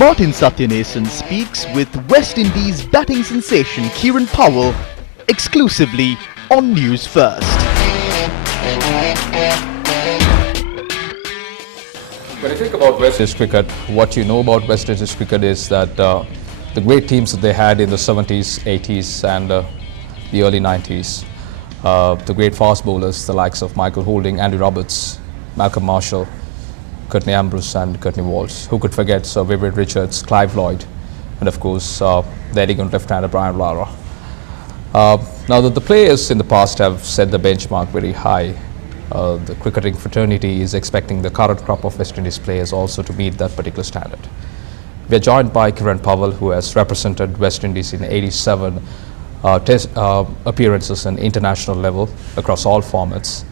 Martin Satyanason speaks with West Indies batting sensation Kieran Powell exclusively on News First. When you think about West Indies cricket, what you know about West Indies cricket is that the great teams that they had in the 70s, 80s and the early 90s, the great fast bowlers, the likes of Michael Holding, Andy Roberts, Malcolm Marshall, Courtney Ambrose and Courtney Walsh. Who could forget Sir Vivian Richards, Clive Lloyd, and of course the elegant left-hander Brian Lara. Now the players in the past have set the benchmark very high. The cricketing fraternity is expecting the current crop of West Indies players also to meet that particular standard. We are joined by Kieran Powell, who has represented West Indies in 87 test appearances in international level across all formats.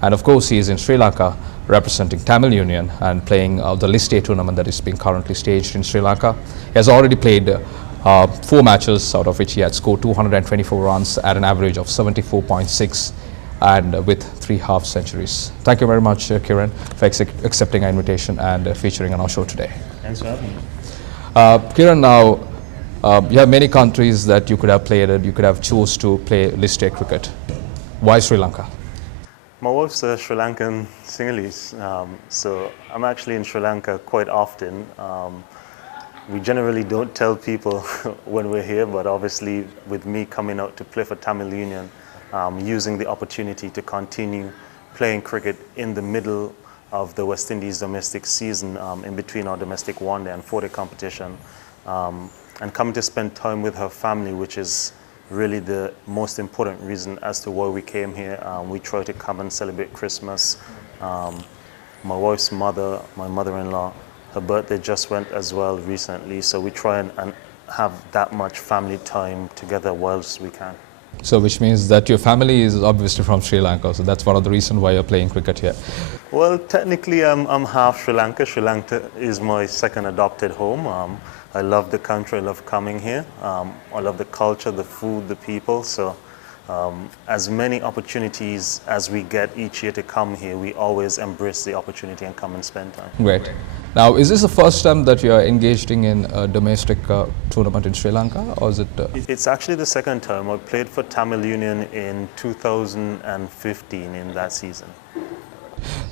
And of course, he is in Sri Lanka representing Tamil Union and playing the List A tournament that is being currently staged in Sri Lanka. He has already played 4 matches, out of which he had scored 224 runs at an average of 74.6 and with 3 half centuries. Thank you very much, Kieran, for accepting our invitation and featuring on our show today. Thanks for having me. Kieran, now you have many countries that you could have played at. You could have chose to play List A cricket. Why Sri Lanka? My wife's a Sri Lankan Sinhalese, so I'm actually in Sri Lanka quite often. We generally don't tell people when we're here, but obviously with me coming out to play for Tamil Union, using the opportunity to continue playing cricket in the middle of the West Indies domestic season, in between our domestic one-day and 4-day competition, and coming to spend time with her family, which is really the most important reason as to why we came here. We try to come and celebrate Christmas. My wife's mother, my mother-in-law, her birthday just went as well recently, so we try and have that much family time together whilst we can. So which means that your family is obviously from Sri Lanka, so that's one of the reasons why you're playing cricket here. Well, technically I'm half Sri Lanka. Sri Lanka is my second adopted home. I love the country, I love coming here. I love the culture, the food, the people. So as many opportunities as we get each year to come here, we always embrace the opportunity and come and spend time. Great. Now, is this the first time that you are engaging in a domestic tournament in Sri Lanka, or is it? It's actually the second time. I played for Tamil Union in 2015 in that season.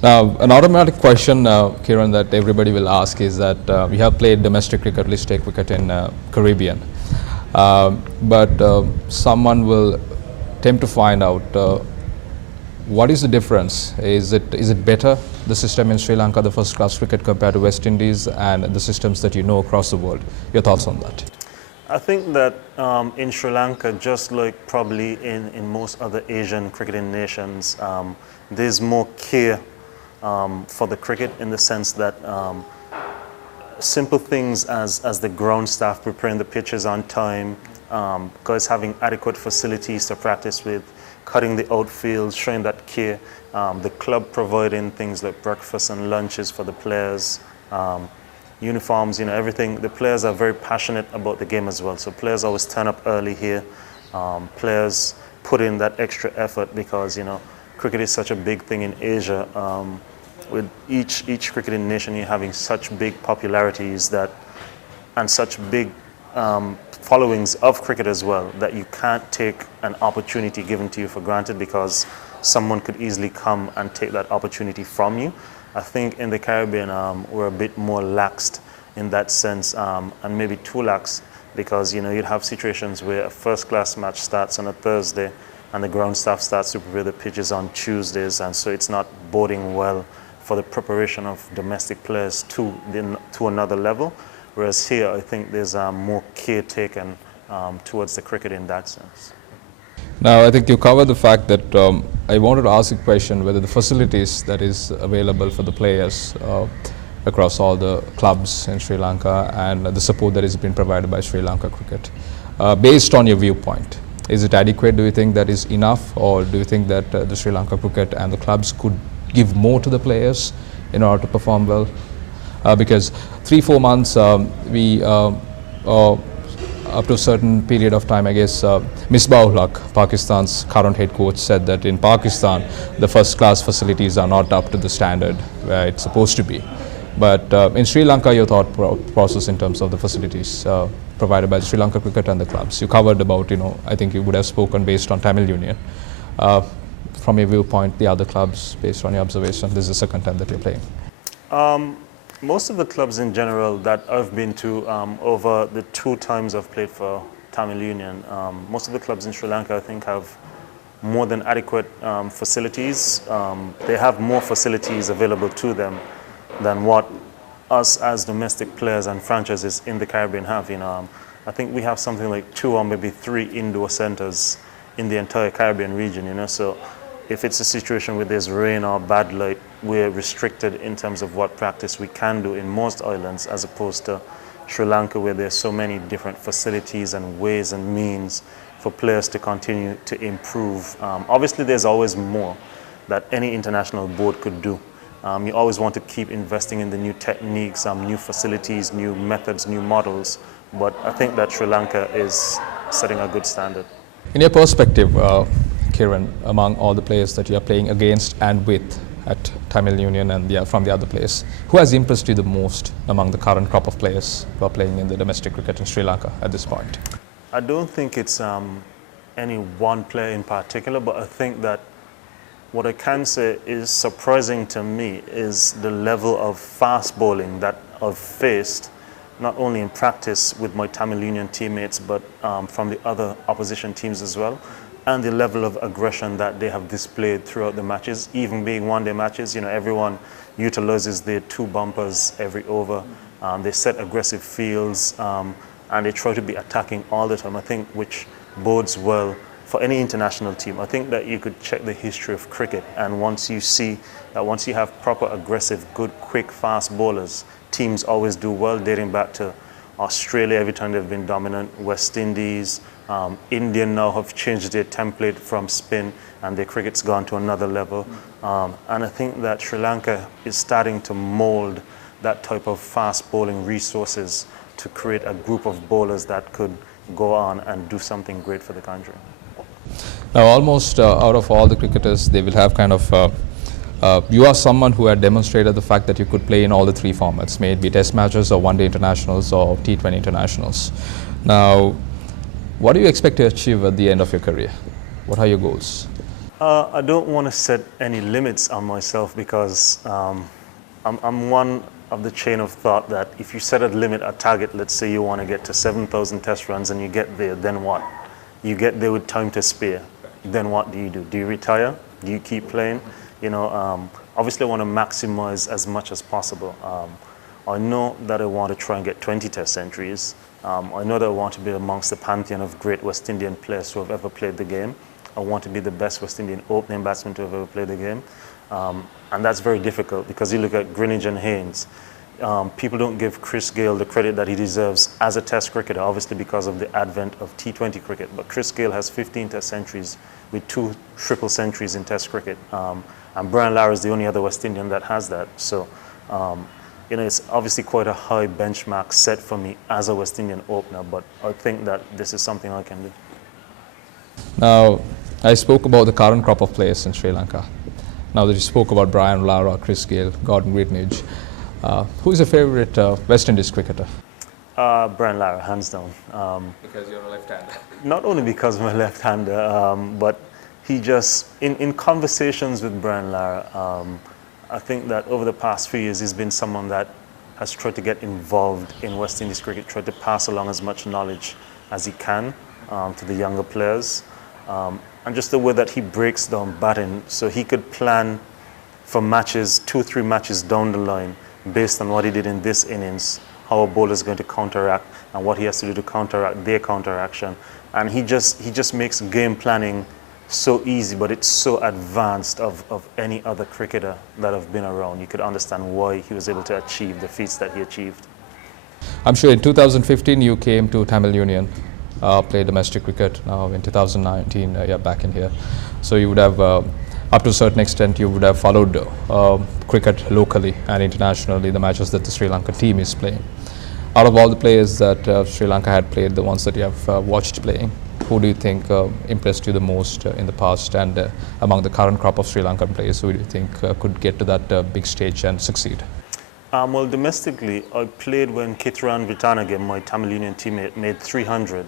Now, an automatic question, Kieran, that everybody will ask is that we have played domestic cricket, List A cricket in Caribbean, but someone will attempt to find out what is the difference. Is it better, the system in Sri Lanka, the first class cricket, compared to West Indies and the systems that you know across the world? Your thoughts on that? I think that in Sri Lanka, just like probably in most other Asian cricketing nations, there's more care for the cricket, in the sense that simple things as the ground staff preparing the pitches on time, guys having adequate facilities to practice with, cutting the outfield, showing that care, the club providing things like breakfast and lunches for the players, uniforms, everything. The players are very passionate about the game as well, so players always turn up early here. Players put in that extra effort because cricket is such a big thing in Asia. With each cricketing nation, you're having such big popularities and such big followings of cricket as well, that you can't take an opportunity given to you for granted, because someone could easily come and take that opportunity from you. I think in the Caribbean, we're a bit more laxed in that sense, and maybe too lax, because you'd have situations where a first-class match starts on a Thursday and the ground staff starts to prepare the pitches on Tuesdays, and so it's not boding well for the preparation of domestic players to another level. Whereas here, I think there's more care taken towards the cricket in that sense. Now, I think you covered the fact that I wanted to ask a question whether the facilities that is available for the players across all the clubs in Sri Lanka and the support that is being provided by Sri Lanka cricket, based on your viewpoint, is it adequate? Do you think that is enough, or do you think that the Sri Lanka cricket and the clubs could give more to the players in order to perform well? Because 3-4 months up to a certain period of time, I guess, Misbah-ul-Haq, Pakistan's current head coach, said that in Pakistan the first class facilities are not up to the standard where it's supposed to be. But in Sri Lanka, your thought process in terms of the facilities provided by the Sri Lanka cricket and the clubs. You covered about, I think you would have spoken based on Tamil Union. From your viewpoint, the other clubs, based on your observation, this is the second time that you're playing. Most of the clubs in general that I've been to over the 2 times I've played for Tamil Union, most of the clubs in Sri Lanka I think have more than adequate facilities. They have more facilities available to them than what us as domestic players and franchises in the Caribbean have. I think we have something like 2 or maybe 3 indoor centers in the entire Caribbean region. So if it's a situation where there's rain or bad light, we're restricted in terms of what practice we can do in most islands, as opposed to Sri Lanka, where there's so many different facilities and ways and means for players to continue to improve. Obviously, there's always more that any international board could do. You always want to keep investing in the new techniques, new facilities, new methods, new models. But I think that Sri Lanka is setting a good standard. In your perspective, Kieran, among all the players that you are playing against and with at Tamil Union and from the other players, who has impressed you the most among the current crop of players who are playing in the domestic cricket in Sri Lanka at this point? I don't think it's any one player in particular, but I think that what I can say is surprising to me is the level of fast bowling that I've faced, not only in practice with my Tamil Union teammates, but from the other opposition teams as well, and the level of aggression that they have displayed throughout the matches, even being one-day matches. Everyone utilizes their 2 bumpers every over. They set aggressive fields, and they try to be attacking all the time, I think, which bodes well for any international team. I think that you could check the history of cricket, and once you see that once you have proper, aggressive, good, quick, fast bowlers, teams always do well, dating back to Australia every time they've been dominant, West Indies, India now have changed their template from spin, and their cricket's gone to another level. And I think that Sri Lanka is starting to mold that type of fast bowling resources to create a group of bowlers that could go on and do something great for the country. Now, almost out of all the cricketers, they will have kind of, you are someone who had demonstrated the fact that you could play in all the 3 formats, may it be test matches or one-day internationals or T20 internationals. Now, what do you expect to achieve at the end of your career? What are your goals? I don't want to set any limits on myself, because I'm one of the chain of thought that if you set a limit, a target, let's say you want to get to 7,000 test runs and you get there, then what? You get there with time to spare. Then what do? Do you retire? Do you keep playing? Obviously I want to maximize as much as possible. I know that I want to try and get 20 test centuries. I know that I want to be amongst the pantheon of great West Indian players who have ever played the game. I want to be the best West Indian opening batsman to have ever played the game. And that's very difficult, because you look at Greenidge and Haynes. People don't give Chris Gayle the credit that he deserves as a test cricketer, obviously because of the advent of T20 cricket. But Chris Gayle has 15 test centuries with 2 triple centuries in test cricket. And Brian Lara is the only other West Indian that has that. So, it's obviously quite a high benchmark set for me as a West Indian opener, but I think that this is something I can do. Now, I spoke about the current crop of players in Sri Lanka. Now that you spoke about Brian Lara, Chris Gayle, Gordon Greenidge, who is your favorite West Indies cricketer? Brian Lara, hands down. Because you're a left-hander. Not only because I'm a left-hander, but he just, in conversations with Brian Lara, I think that over the past few years, he's been someone that has tried to get involved in West Indies cricket, tried to pass along as much knowledge as he can to the younger players. And just the way that he breaks down batting, so he could plan for matches, 2-3 matches down the line, based on what he did in this innings, how a bowler is going to counteract, and what he has to do to counteract their counteraction. And he just makes game planning so easy, but it's so advanced of any other cricketer that have been around. You could understand why he was able to achieve the feats that he achieved. I'm sure in 2015 you came to Tamil Union, played domestic cricket. Now in 2019 you're back in here. So you would have, up to a certain extent, you would have followed cricket locally and internationally, the matches that the Sri Lanka team is playing. Out of all the players that Sri Lanka had played, the ones that you have watched playing, who do you think impressed you the most in the past, and among the current crop of Sri Lankan players, who do you think could get to that big stage and succeed? Well, domestically, I played when Kieran Vitanagem, my Tamil Union teammate, made 300,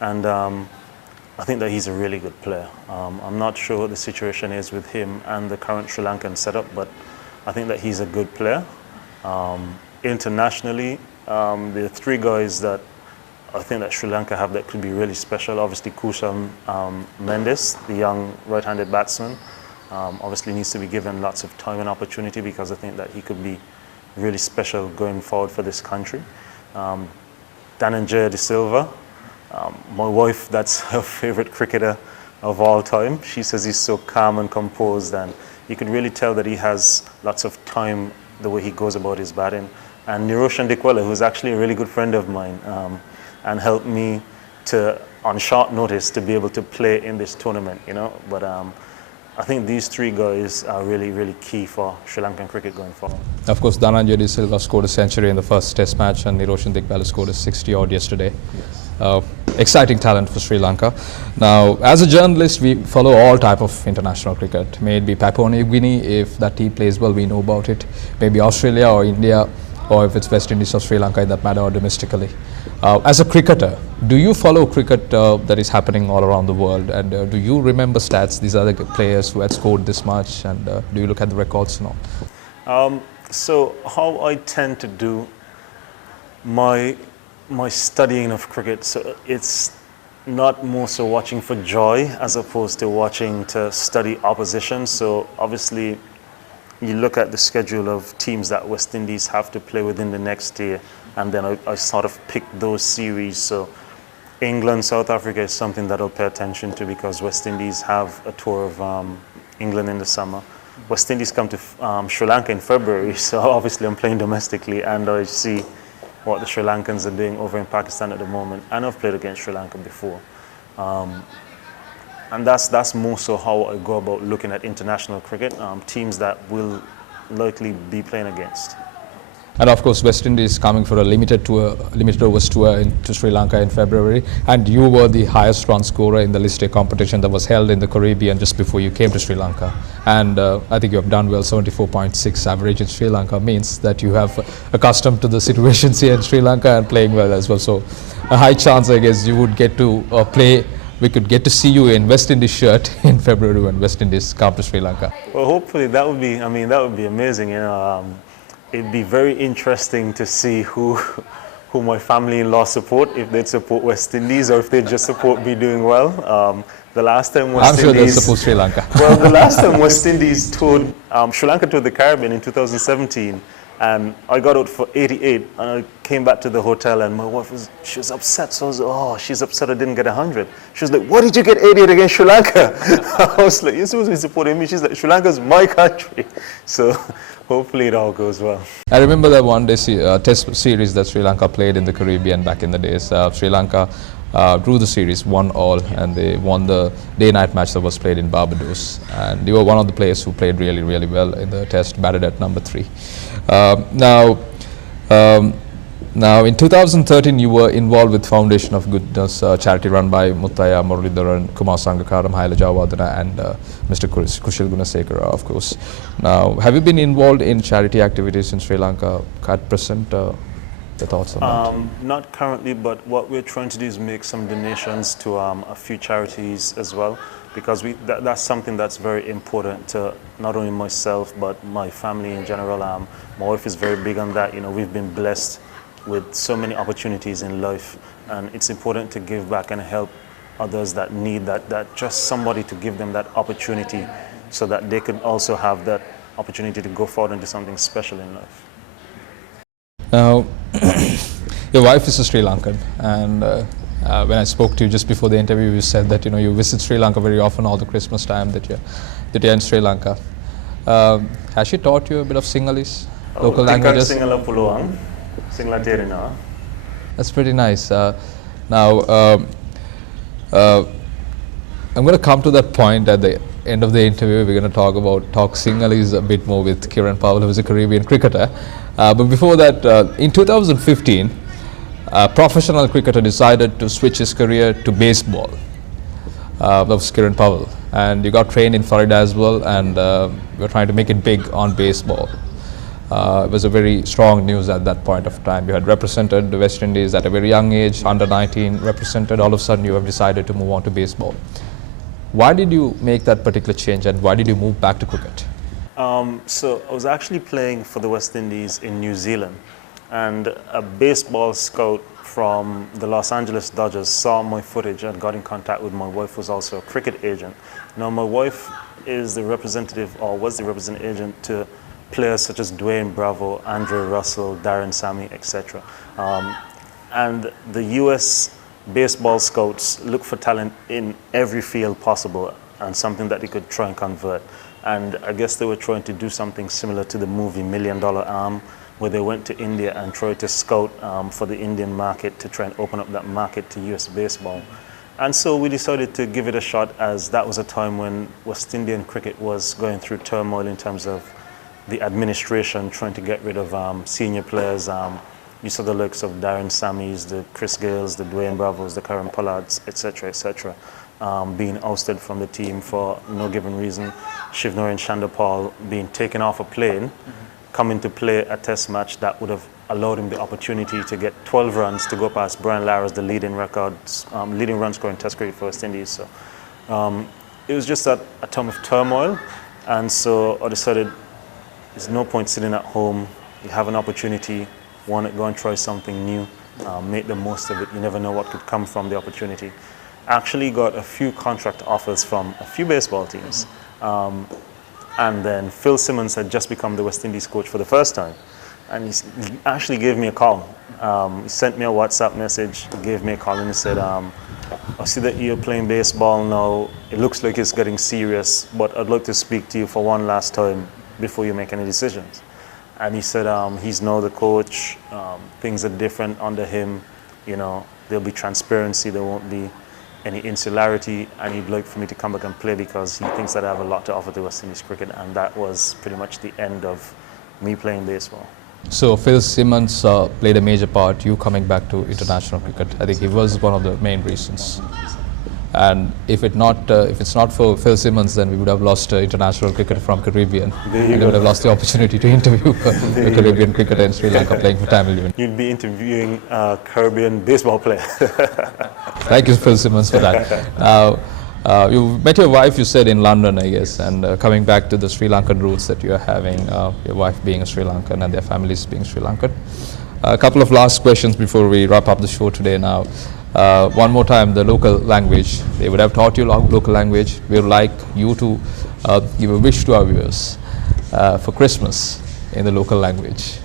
and I think that he's a really good player. I'm not sure what the situation is with him and the current Sri Lankan setup, but I think that he's a good player. Internationally, there are three guys that I think that Sri Lanka have that could be really special. Obviously, Kushal Mendes, the young right-handed batsman, obviously needs to be given lots of time and opportunity because I think that he could be really special going forward for this country. Dhananjaya De Silva, my wife, that's her favorite cricketer of all time. She says he's so calm and composed, and you could really tell that he has lots of time the way he goes about his batting. And Niroshan Dikwala, who's actually a really good friend of mine, and helped me to, on short notice, to be able to play in this tournament, you know. But I think these three guys are really, really key for Sri Lankan cricket going forward. Of course, Dhananjaya De Silva scored a century in the first Test match, and Niroshan Dikwala scored a 60-odd yesterday. Exciting talent for Sri Lanka. Now, as a journalist, we follow all type of international cricket. May it be Papua New Guinea, if that team plays well, we know about it. Maybe Australia or India, or if it's West Indies or Sri Lanka in that matter, or domestically. As a cricketer, do you follow cricket that is happening all around the world, and do you remember stats, these other players who had scored this much, and do you look at the records and all? So how I tend to do my studying of cricket, so it's not more so watching for joy as opposed to watching to study opposition. So obviously you look at the schedule of teams that West Indies have to play within the next year, and then I sort of pick those series. So England, South Africa is something that I'll pay attention to because West Indies have a tour of England in the summer. West Indies come to Sri Lanka in February, so obviously I'm playing domestically, and I see what the Sri Lankans are doing over in Pakistan at the moment, and I've played against Sri Lanka before. And that's more so how I go about looking at international cricket, teams that will likely be playing against. And of course, West Indies coming for a limited overs tour into Sri Lanka in February, and you were the highest run scorer in the List A competition that was held in the Caribbean just before you came to Sri Lanka. And I think you have done well. 74.6 average in Sri Lanka means that you have accustomed to the situations here in Sri Lanka and playing well as well. So a high chance, I guess, you would get to play. We could get to see you in West Indies shirt in February when West Indies come to Sri Lanka. Well, hopefully that would be. I mean, that would be amazing. You know. It'd be very interesting to see who my family-in-law support, if they'd support West Indies or if they'd just support me doing well. The last time West Indies... I'm sure they'll support Sri Lanka. Well, the last time West Indies toured, Sri Lanka toured the Caribbean in 2017, and I got out for 88, and I came back to the hotel, and my wife she was upset. So I was like, oh, she's upset I didn't get 100. She was like, why did you get 88 against Sri Lanka? I was like, you're supposed to be supporting me. She's like, Sri Lanka's my country. So hopefully it all goes well. I remember that one-day test series that Sri Lanka played in the Caribbean back in the days. Sri Lanka drew the series 1-1, and they won the day-night match that was played in Barbados. And you were one of the players who played really, really well in the test, batted at number 3. Now, in 2013, you were involved with Foundation of Goodness charity run by Muttaya Muralidharan, Kumar Sangakaram, Haila Jawadana, and Mr. Kushal Gunasekara, of course. Now, have you been involved in charity activities in Sri Lanka at present? The thoughts on that? Not currently, but what we're trying to do is make some donations to a few charities as well, because that's something that's very important to not only myself but my family in general. My wife is very big on that. You know, we've been blessed with so many opportunities in life, and it's important to give back and help others that need that just somebody to give them that opportunity so that they could also have that opportunity to go forward and do something special in life. Now, your wife is a Sri Lankan, and when I spoke to you just before the interview, you said that you visit Sri Lanka very often, all the Christmas time that you're in Sri Lanka. Has she taught you a bit of Sinhalese, local languages? Sinhala Puluang, Sinhala Terina. That's pretty nice. Now, I'm going to come to that point at the end of the interview. We're going to talk Sinhalese a bit more with Kieran Powell, who is a Caribbean cricketer. But before that, in 2015, a professional cricketer decided to switch his career to baseball. That was Kieran Powell. And you got trained in Florida as well, and we're trying to make it big on baseball. it was a very strong news at that point of time. You had represented the West Indies at a very young age, under 19 represented. All of a sudden you have decided to move on to baseball. Why did you make that particular change, and why did you move back to cricket? So I was actually playing for the West Indies in New Zealand, and a baseball scout from the Los Angeles Dodgers saw my footage and got in contact with my wife, who's also a cricket agent. Now my wife is the representative, or was the representative agent to players such as Dwayne Bravo, Andre Russell, Darren Sammy, etc. And the US baseball scouts look for talent in every field possible, and something that they could try and convert. And I guess they were trying to do something similar to the movie $1 Million Arm, where they went to India and tried to scout for the Indian market to try and open up that market to US baseball. And so we decided to give it a shot, as that was a time when West Indian cricket was going through turmoil in terms of the administration trying to get rid of senior players. You saw the likes of Darren Sammys, the Chris Gales, the Dwayne Bravos, the Karen Pollards, etc., being ousted from the team for no given reason. Shivnori and Chanderpaul being taken off a plane, coming to play a test match that would have allowed him the opportunity to get 12 runs to go past Brian Lara as the leading run scorer in Test cricket for West Indies. So it was just a time of turmoil, and so I decided there's no point sitting at home. You have an opportunity, want to go and try something new, make the most of it. You never know what could come from the opportunity. I actually got a few contract offers from a few baseball teams. And then Phil Simmons had just become the West Indies coach for the first time. And he actually gave me a call. He sent me a WhatsApp message, gave me a call, and he said, I see that you're playing baseball now. It looks like it's getting serious, but I'd like to speak to you for one last time before you make any decisions. And he said he's now the coach. Things are different under him. You know, there'll be transparency. There won't be any insularity, and he'd like for me to come back and play because he thinks that I have a lot to offer to West Indies cricket. And that was pretty much the end of me playing baseball. So Phil Simmons played a major part, you coming back to international cricket. I think he was one of the main reasons. And if it's not for Phil Simmons, then we would have lost international cricket from Caribbean. We would have lost the opportunity to interview the Caribbean cricketer in Sri Lanka playing for Tamil Union. You'd be interviewing a Caribbean baseball player. Thank you, Phil Simmons, for that. You met your wife, you said, in London, I guess, and coming back to the Sri Lankan roots that you are having, your wife being a Sri Lankan and their families being Sri Lankan. A couple of last questions before we wrap up the show today now. One more time, the local language. They would have taught you local language. We would like you to give a wish to our viewers for Christmas in the local language.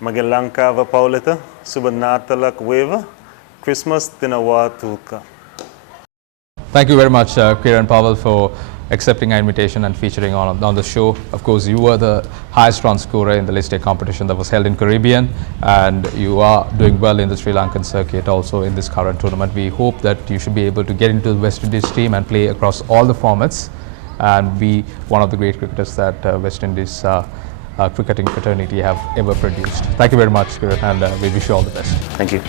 Magelanka va Pauleta, Subanatala Weva, Christmas Tinawatuka. Thank you very much, Kieran Powell, for accepting our invitation and featuring on the show. Of course, you were the highest run scorer in the List A competition that was held in Caribbean, and you are doing well in the Sri Lankan circuit also in this current tournament. We hope that you should be able to get into the West Indies team and play across all the formats and be one of the great cricketers that West Indies cricketing fraternity have ever produced. Thank you very much, Kieran, and we wish you all the best. Thank you.